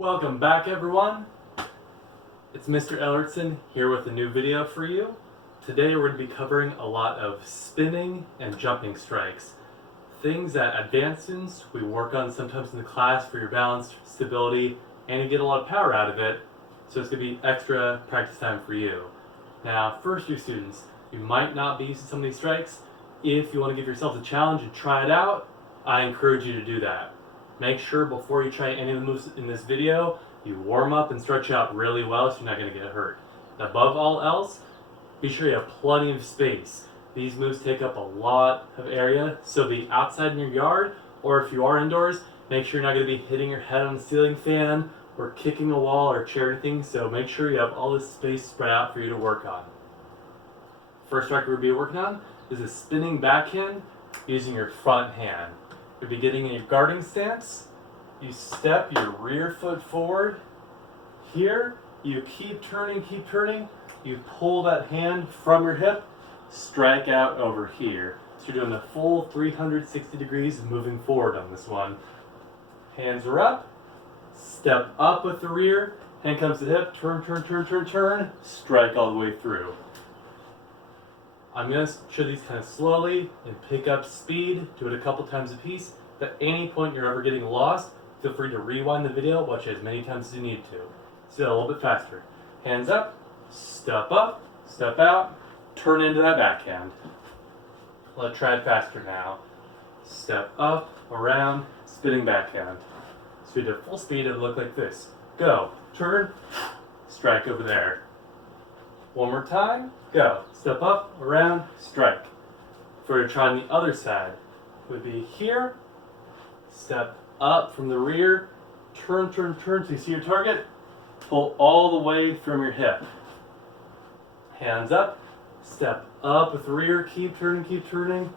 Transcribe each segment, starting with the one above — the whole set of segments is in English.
Welcome back, everyone. It's Mr. Ellertson here with a new video for you. Today we're going to be covering a lot of spinning and jumping strikes. Things that advanced students we work on sometimes in the class for your balance, stability, and you get a lot of power out of it. So it's going to be extra practice time for you. Now, first year students, you might not be used to some of these strikes. If you want to give yourself a challenge and try it out, I encourage you to do that. Make sure before you try any of the moves in this video, you warm up and stretch out really well so you're not going to get hurt. Above all else, be sure you have plenty of space. These moves take up a lot of area, so be outside in your yard, or if you are indoors, make sure you're not going to be hitting your head on the ceiling fan or kicking a wall or chair or anything, so make sure you have all this space spread out for you to work on. First strike we'll be working on is a spinning backhand using your front hand. You'll be getting in your guarding stance. You step your rear foot forward. Here, you keep turning, you pull that hand from your hip, strike out over here. So you're doing a full 360 degrees moving forward on this one. Hands are up, step up with the rear, hand comes to the hip, turn, strike all the way through. I'm going to show these kind of slowly and pick up speed, do it a couple times a piece. If at any point you're ever getting lost, feel free to rewind the video, watch it as many times as you need to. So a little bit faster. Hands up, step out, turn into that backhand. Let's try it faster now. Step up, around, spinning backhand. So we did full speed, it'll look like this. Go, turn, strike over there. One more time, go. Step up, around, strike. If we were to try on the other side, it would be here, step up from the rear, turn, so you see your target, pull all the way from your hip. Hands up, step up with the rear, keep turning,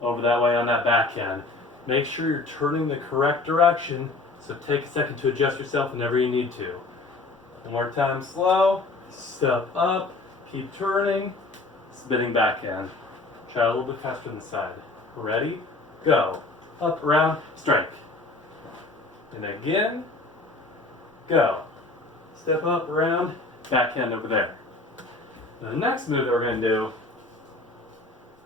over that way on that backhand. Make sure you're turning the correct direction, so take a second to adjust yourself whenever you need to. One more time, slow, step up, keep turning, spinning backhand. Try a little bit faster on the side. Ready? Go. Up, around, strike. And again, go. Step up, around, backhand over there. Now the next move that we're going to do,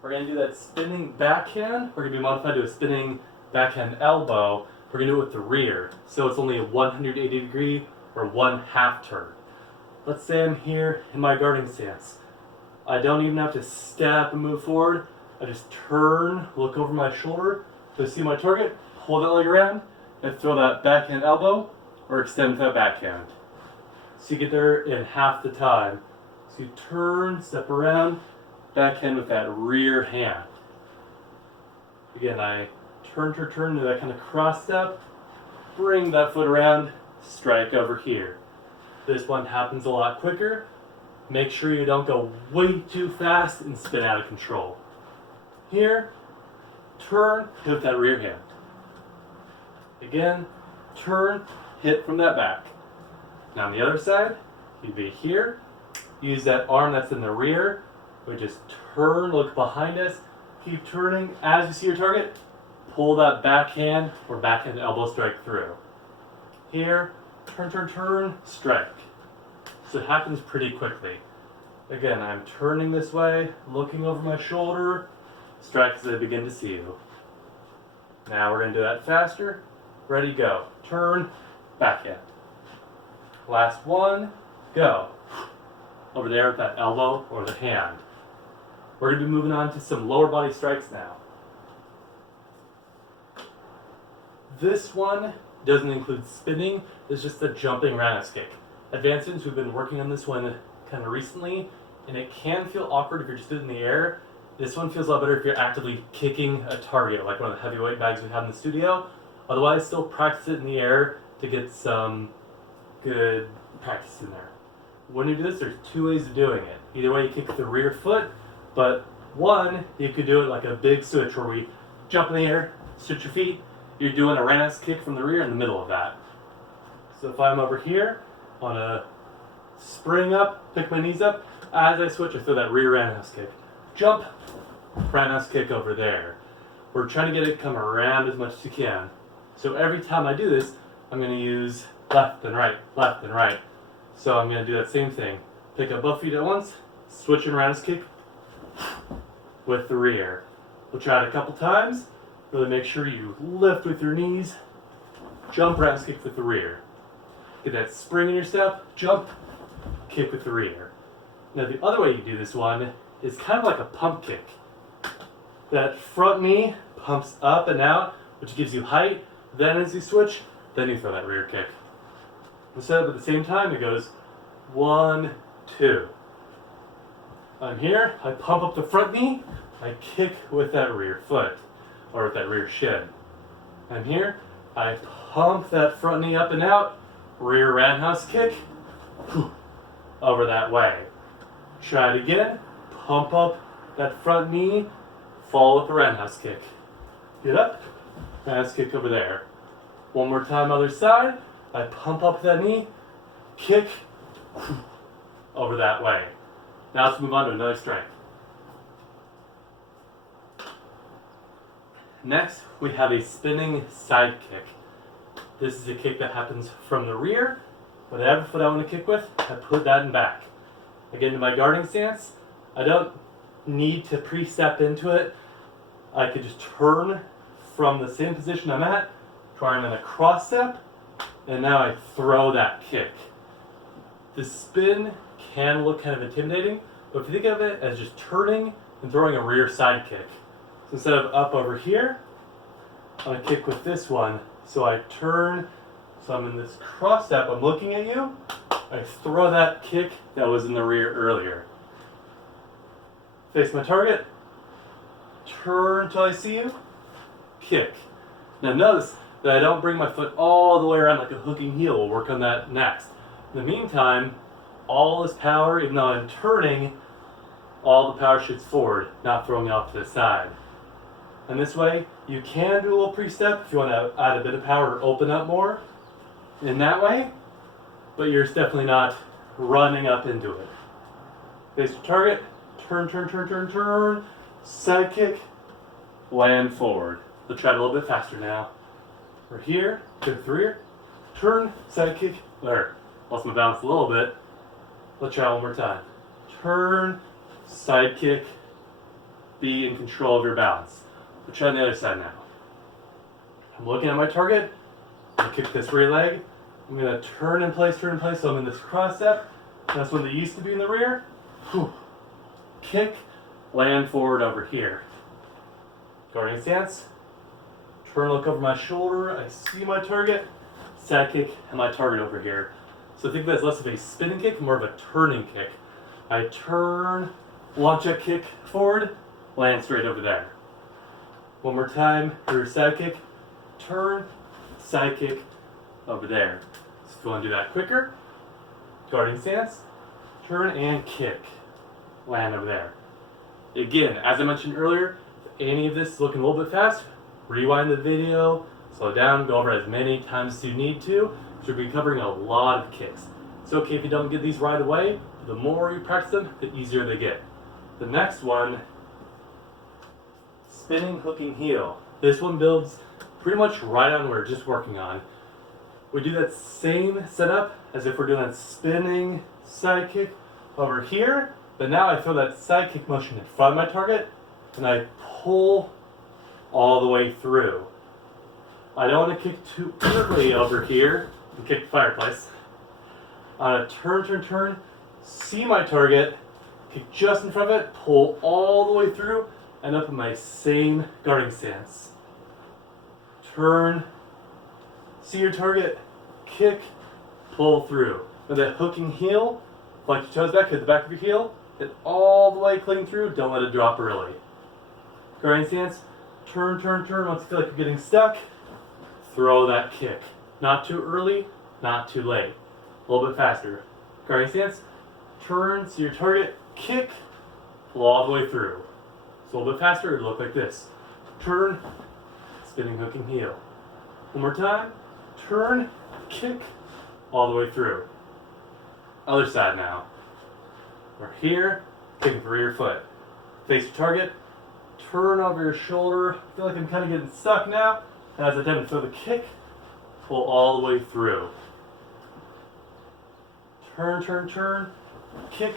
we're going to do that spinning backhand. We're going to be modified to a spinning backhand elbow. We're going to do it with the rear. So it's only a 180 degree or 1/2 turn. Let's say I'm here in my guarding stance. I don't even have to step and move forward. I just turn, look over my shoulder, so I see my target, pull that leg around, and throw that backhand elbow, or extend that backhand. So you get there in half the time. So you turn, step around, backhand with that rear hand. Again, I turn to that kind of cross step, bring that foot around, strike over here. This one happens a lot quicker. Make sure you don't go way too fast and spin out of control. Here, turn, hit with that rear hand. Again, turn, hit from that back. Now on the other side, you'd be here. Use that arm that's in the rear. We just turn, look behind us, keep turning. As you see your target, pull that backhand or backhand elbow strike through. Here, turn, strike. So it happens pretty quickly. Again, I'm turning this way, looking over my shoulder, strike as I begin to see you. Now we're going to do that faster. Ready, go. Turn, backhand. Last one, go. Over there with that elbow or the hand. We're going to be moving on to some lower body strikes now. This one doesn't include spinning, it's just a jumping roundhouse kick. Advanced students, we've been working on this one kind of recently, and it can feel awkward if you're just in the air. This one feels a lot better if you're actively kicking a target, like one of the heavyweight bags we have in the studio. Otherwise, still practice it in the air to get some good practice in there. When you do this, there's two ways of doing it. Either way, you kick the rear foot, but one, you could do it like a big switch where we jump in the air, switch your feet. You're doing a roundhouse kick from the rear in the middle of that. So if I'm over here, I want to spring up, pick my knees up. As I switch, I throw that rear roundhouse kick. Jump, roundhouse kick over there. We're trying to get it to come around as much as you can. So every time I do this, I'm going to use left and right, left and right. So I'm going to do that same thing. Pick up both feet at once, switch and roundhouse kick with the rear. We'll try it a couple times. Really make sure you lift with your knees, jump roundhouse kick with the rear. Get that spring in your step, jump, kick with the rear. Now the other way you do this one is kind of like a pump kick. That front knee pumps up and out, which gives you height. Then as you switch, then you throw that rear kick. Instead of at the same time, it goes 1, 2. I'm here, I pump up the front knee, I kick with that rear foot, or with that rear shin. I'm here, I pump that front knee up and out, rear roundhouse kick, over that way. Try it again, pump up that front knee, fall with the roundhouse kick. Get up, roundhouse kick over there. One more time, other side, I pump up that knee, kick, over that way. Now let's move on to another strike. Next, we have a spinning side kick. This is a kick that happens from the rear. Whatever foot I want to kick with, I put that in back. I get into my guarding stance. I don't need to pre-step into it. I could just turn from the same position I'm at, trying in a cross step, and now I throw that kick. The spin can look kind of intimidating, but if you think of it as just turning and throwing a rear side kick. So instead of up over here, I'm going to kick with this one. So I turn, so I'm in this cross step, I'm looking at you, I throw that kick that was in the rear earlier. Face my target, turn until I see you, kick. Now notice that I don't bring my foot all the way around like a hooking heel. We'll work on that next. In the meantime, all this power, even though I'm turning, all the power shoots forward, not throwing me off to the side. And this way, you can do a little pre-step if you want to add a bit of power or open up more in that way, but you're definitely not running up into it. Face your target, turn, turn, turn, turn, turn, side kick, land forward. Let's try it a little bit faster now. We're here, kick with the rear, turn, side kick, there. Lost my balance a little bit. Let's try one more time. Turn, side kick, be in control of your balance. Let's try on the other side now. I'm looking at my target. I kick this rear leg. I'm going to turn in place, so I'm in this cross step. That's when they used to be in the rear. Kick, land forward over here. Guarding stance. Turn, look over my shoulder. I see my target. Side kick, and my target over here. So think of it as less of a spinning kick, more of a turning kick. I turn, launch a kick forward, land straight over there. One more time, rear side kick, turn, side kick, over there. So if you want to do that quicker, guarding stance, turn and kick, land over there. Again, as I mentioned earlier, if any of this is looking a little bit fast, rewind the video, slow down, go over as many times as you need to. You'll be covering a lot of kicks. It's okay if you don't get these right away. The more you practice them, the easier they get. The next one, spinning hooking heel. This one builds pretty much right on what we're just working on. We do that same setup as if we're doing that spinning side kick over here, but now I throw that side kick motion in front of my target and I pull all the way through. I don't want to kick too early over here and kick the fireplace. I'm going to turn, see my target, kick just in front of it, pull all the way through, and up in my same guarding stance. Turn, see your target, kick, pull through. Now that hooking heel, flex your toes back, hit the back of your heel, hit all the way clean through, don't let it drop early. Guarding stance, turn, once you feel like you're getting stuck, throw that kick. Not too early, not too late. A little bit faster. Guarding stance, turn, see your target, kick, pull all the way through. It's a little bit faster, it'll look like this. Turn, spinning hooking heel. One more time, turn, kick, all the way through. Other side now. We're here, kicking for rear foot. Face your target, turn over your shoulder. I feel like I'm kind of getting stuck now. As I attempt to throw the kick, pull all the way through. turn, kick,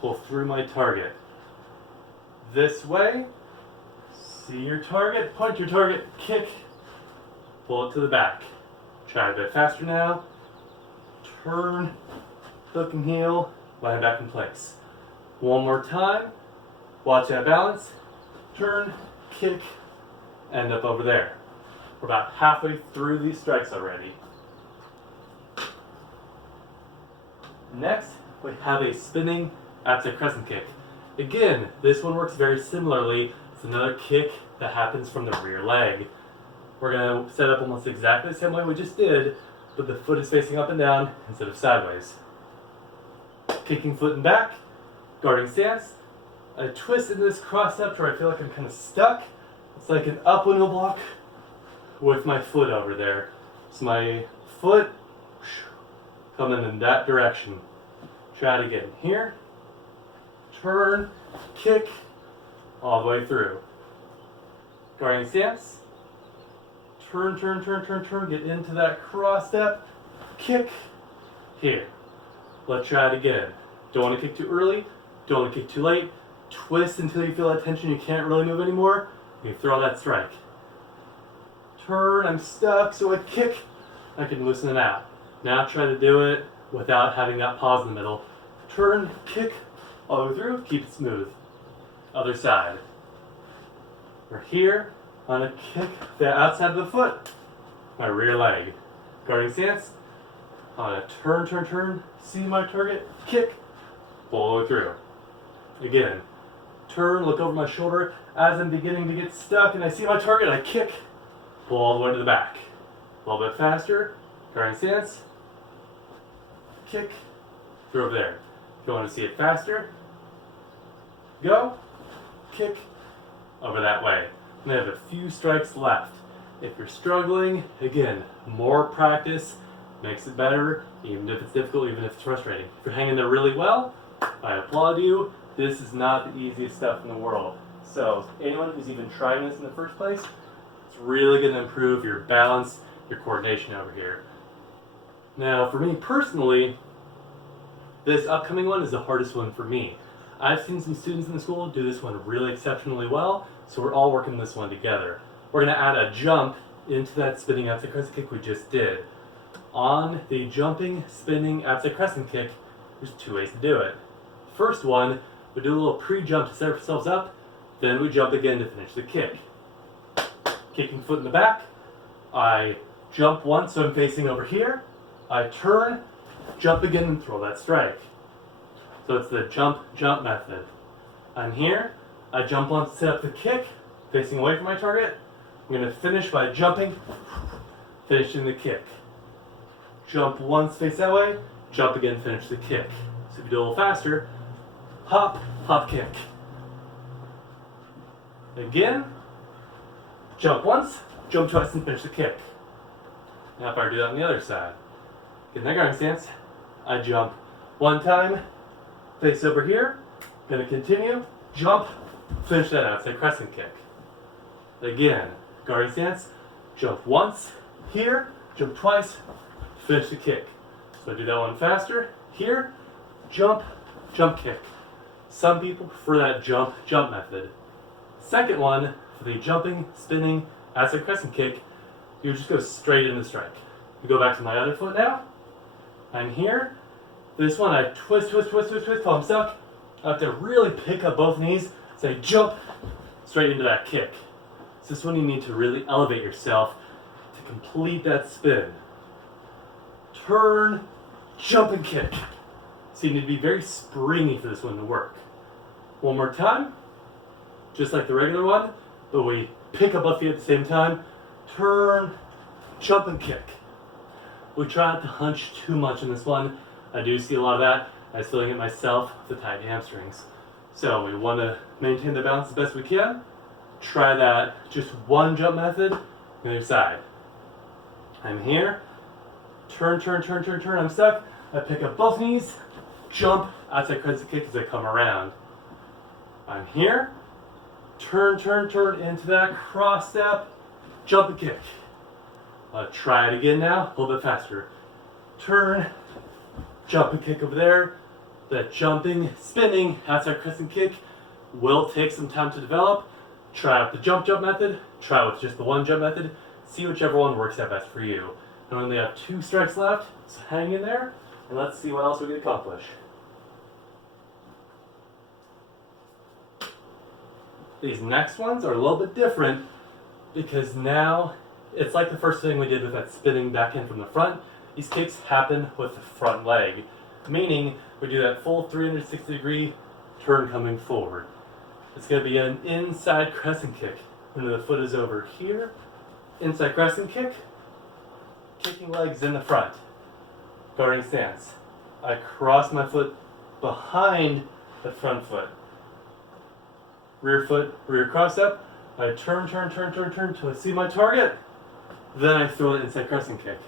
pull through my target. This way, see your target, point your target, kick, pull it to the back. Try a bit faster now. Turn, hook and heel, land back in place. One more time. Watch that balance. Turn, kick, end up over there. We're about halfway through these strikes already. Next, we have a spinning outside crescent kick. Again, this one works very similarly. It's another kick that happens from the rear leg. We're going to set up almost exactly the same way we just did, but the foot is facing up and down instead of sideways. Kicking foot and back, guarding stance. I twist into this cross step where I feel like I'm kind of stuck. It's like an up window block with my foot over there. So my foot coming in that direction. Try it again. Here, turn, kick, all the way through. Guarding stance. Turn, get into that cross step, kick, here. Let's try it again. Don't want to kick too early, don't want to kick too late. Twist until you feel that tension, you can't really move anymore. You throw that strike. Turn, I'm stuck, so I kick, I can loosen it out. Now try to do it without having that pause in the middle. Turn, kick, all the way through, keep it smooth. Other side. We're here. I'm going to kick the outside of the foot, my rear leg. Guarding stance. I'm going to turn, see my target, kick, pull all the way through. Again, turn, look over my shoulder as I'm beginning to get stuck and I see my target, I kick, pull all the way to the back. A little bit faster, guarding stance, kick, through over there. If you want to see it faster, go, kick, over that way. And I have a few strikes left. If you're struggling, again, more practice makes it better, even if it's difficult, even if it's frustrating. If you're hanging there really well, I applaud you. This is not the easiest stuff in the world. So anyone who's even trying this in the first place, it's really going to improve your balance, your coordination over here. Now, for me personally, this upcoming one is the hardest one for me. I've seen some students in the school do this one really exceptionally well, so we're all working this one together. We're going to add a jump into that spinning outside crescent kick we just did. On the jumping, spinning outside crescent kick, there's two ways to do it. First one, we do a little pre-jump to set ourselves up, then we jump again to finish the kick. Kicking foot in the back, I jump once so I'm facing over here, I turn, jump again and throw that strike. So it's the jump method. I'm here, I jump once, set up the kick, facing away from my target. I'm going to finish by jumping, finishing the kick. Jump once, face that way, jump again, finish the kick. So if you do a little faster, hop, hop, kick. Again, jump once, jump twice, and finish the kick. Now if I do that on the other side, get in that guarding stance, I jump one time, face over here, gonna continue, jump, finish that outside crescent kick. Again, guarding stance, jump once, here, jump twice, finish the kick. So I do that one faster, here, jump, jump kick. Some people prefer that jump method. Second one, for the jumping, spinning, outside crescent kick, you just go straight into the strike. You go back to my other foot now. I'm here. This one I twist till I'm stuck. I have to really pick up both knees, so I jump straight into that kick. So this one you need to really elevate yourself to complete that spin. Turn, jump and kick. So you need to be very springy for this one to work. One more time, just like the regular one, but we pick up both feet at the same time. Turn, jump and kick. We try not to hunch too much in this one. I do see a lot of that. I was feeling it myself with the tight hamstrings. So we want to maintain the balance the best we can. Try that just one jump method on the other side. I'm here. Turn, I'm stuck. I pick up both knees, jump, outside crescent kick as I come around. I'm here. Turn into that cross step, jump and kick. Try it again now, a little bit faster. Turn, jumping kick over there. That jumping, spinning, outside crescent kick will take some time to develop. Try out the jump method, try with just the one jump method, see whichever one works out best for you. And we only have 2 strikes left, so hang in there, and let's see what else we can accomplish. These next ones are a little bit different because now it's like the first thing we did with that spinning back in from the front. These kicks happen with the front leg, meaning we do that full 360-degree turn coming forward. It's going to be an inside crescent kick. When the foot is over here, inside crescent kick, kicking legs in the front, guarding stance. I cross my foot behind the front foot. Rear foot, rear cross up. I turn till I see my target. Then I throw an inside crescent kick.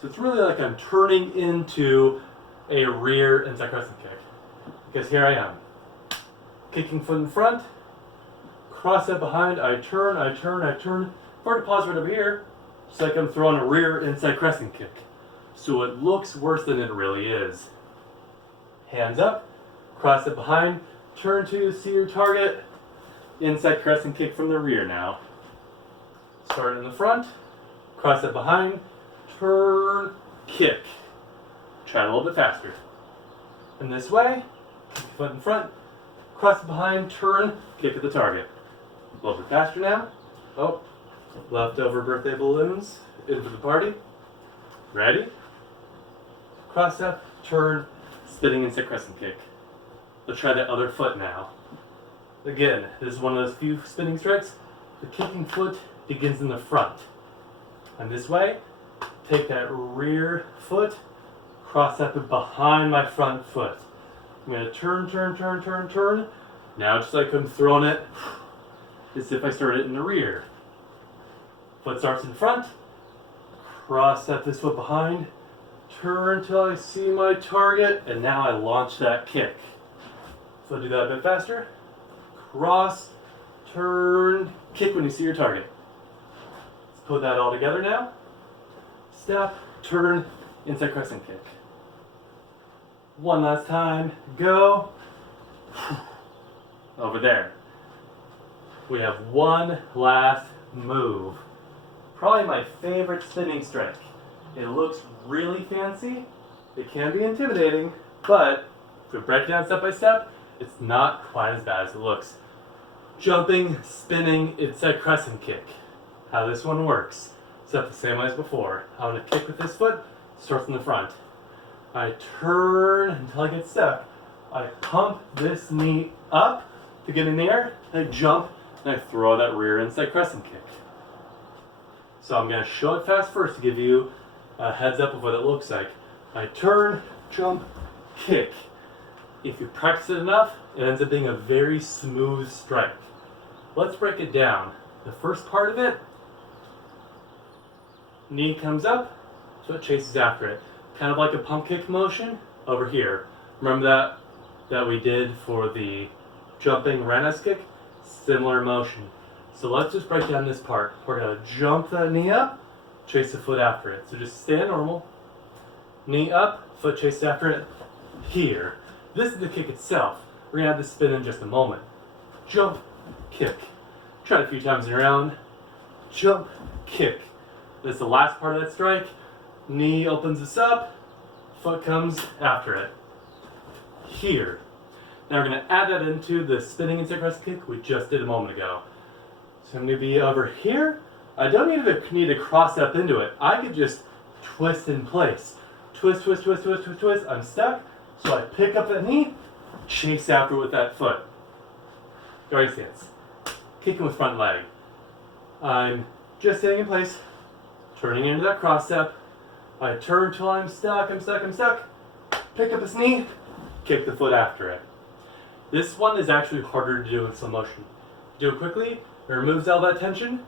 So it's really like I'm turning into a rear inside crescent kick. Because here I am. Kicking foot in front, cross up behind, I turn. For to pause right over here, it's like I'm throwing a rear inside crescent kick. So it looks worse than it really is. Hands up, cross up behind, turn to see your target, inside crescent kick from the rear now. Start in the front, cross up behind, turn, kick. Try it a little bit faster. And this way, kick foot in front, cross behind, turn, kick at the target. A little bit faster now. Oh, leftover birthday balloons in for the party. Ready? Cross up, turn, spinning inside crescent kick. Let's try the other foot now. Again, this is one of those few spinning strikes. The kicking foot begins in the front. And this way, take that rear foot, cross up and behind my front foot. I'm going to turn. Now just like I'm throwing it, as if I started in the rear. Foot starts in front, cross up this foot behind, turn till I see my target, and now I launch that kick. So I'll do that a bit faster. Cross, turn, kick when you see your target. Let's put that all together now. Step, turn, inside crescent kick. One last time, go. Over there. We have one last move. Probably my favorite spinning strike. It looks really fancy. It can be intimidating, but if we break it down step by step, it's not quite as bad as it looks. Jumping, spinning, inside crescent kick. How this one works. Set the same way as before. I'm going to kick with this foot, starts in the front. I turn until I get stuck. I pump this knee up to get in the air, I jump, and I throw that rear inside crescent kick. So I'm going to show it fast first to give you a heads up of what it looks like. I turn, jump, kick. If you practice it enough, it ends up being a very smooth strike. Let's break it down. The first part of it, knee comes up, foot chases after it. Kind of like a pump kick motion over here. Remember that we did for the jumping Renes kick? Similar motion. So let's just break down this part. We're going to jump that knee up, chase the foot after it. So just stand normal, knee up, foot chased after it, here. This is the kick itself. We're going to have this spin in just a moment. Jump, kick. Try it a few times in a round. Jump, kick. This is the last part of that strike. Knee opens this up, foot comes after it. Here. Now we're going to add that into the spinning inside crescent kick we just did a moment ago. So I'm going to be over here. I don't need to cross up into it. I could just twist in place. Twist. I'm stuck. So I pick up that knee, chase after with that foot. Guarding stance. Kicking with front leg. I'm just staying in place, turning into that cross step. I turn till I'm stuck. Pick up this knee, kick the foot after it. This one is actually harder to do in slow motion. Do it quickly, it removes all that tension,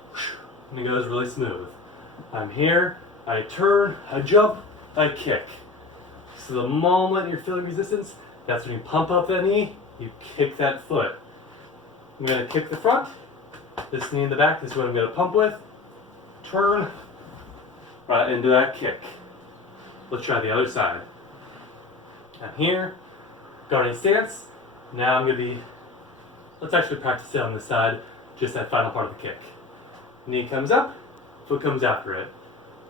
and it goes really smooth. I'm here, I turn, I jump, I kick. So the moment you're feeling resistance, that's when you pump up that knee, you kick that foot. I'm going to kick the front, this knee in the back, this is what I'm going to pump with, turn, right into that kick. Let's try the other side. And here, guarding stance. Now I'm going to be, let's actually practice it on this side, just that final part of the kick. Knee comes up, foot comes after it.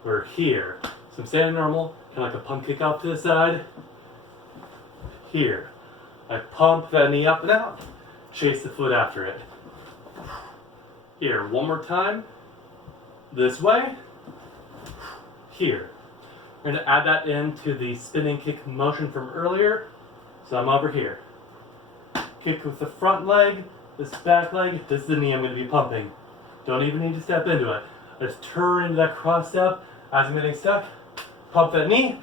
We're here. So I'm standing normal, kind of like a pump kick off to the side. Here. I pump that knee up and out, chase the foot after it. Here, one more time. This way. Here. We're going to add that into the spinning kick motion from earlier. So I'm over here. Kick with the front leg, this back leg, this is the knee I'm going to be pumping. Don't even need to step into it. I just turn into that cross step as I'm getting stuck. Pump that knee,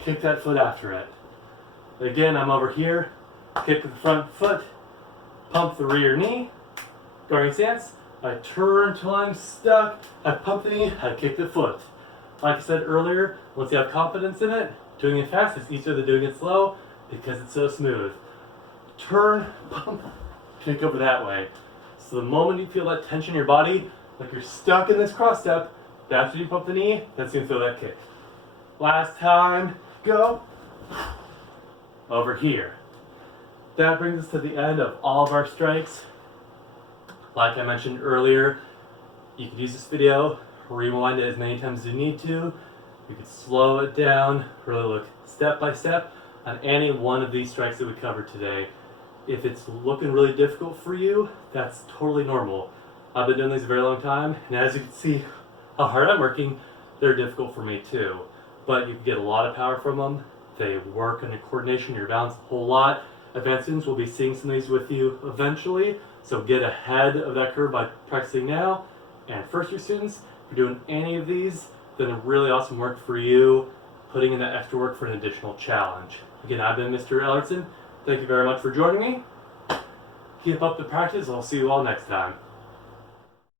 kick that foot after it. Again, I'm over here, kick with the front foot, pump the rear knee, guarding stance. I turn till I'm stuck, I pump the knee, I kick the foot. Like I said earlier, once you have confidence in it, doing it fast is easier than doing it slow because it's so smooth. Turn, pump, kick over that way. So the moment you feel that tension in your body, like you're stuck in this cross step, that's when you pump the knee, that's when you feel that kick. Last time, go. Over here. That brings us to the end of all of our strikes. Like I mentioned earlier, you could use this video, rewind it as many times as you need to. You could slow it down, really look step by step on any one of these strikes that we covered today. If it's looking really difficult for you, that's totally normal. I've been doing these a very long time, and as you can see how hard I'm working, they're difficult for me too. But you can get a lot of power from them. They work in coordination, your balance a whole lot. Advanced students will be seeing some of these with you eventually, so get ahead of that curve by practicing now. And first year students, if you're doing any of these, then a really awesome work for you, putting in that extra work for an additional challenge. Again, I've been Mr. Ellertson. Thank you very much for joining me. Keep up the practice. I'll see you all next time.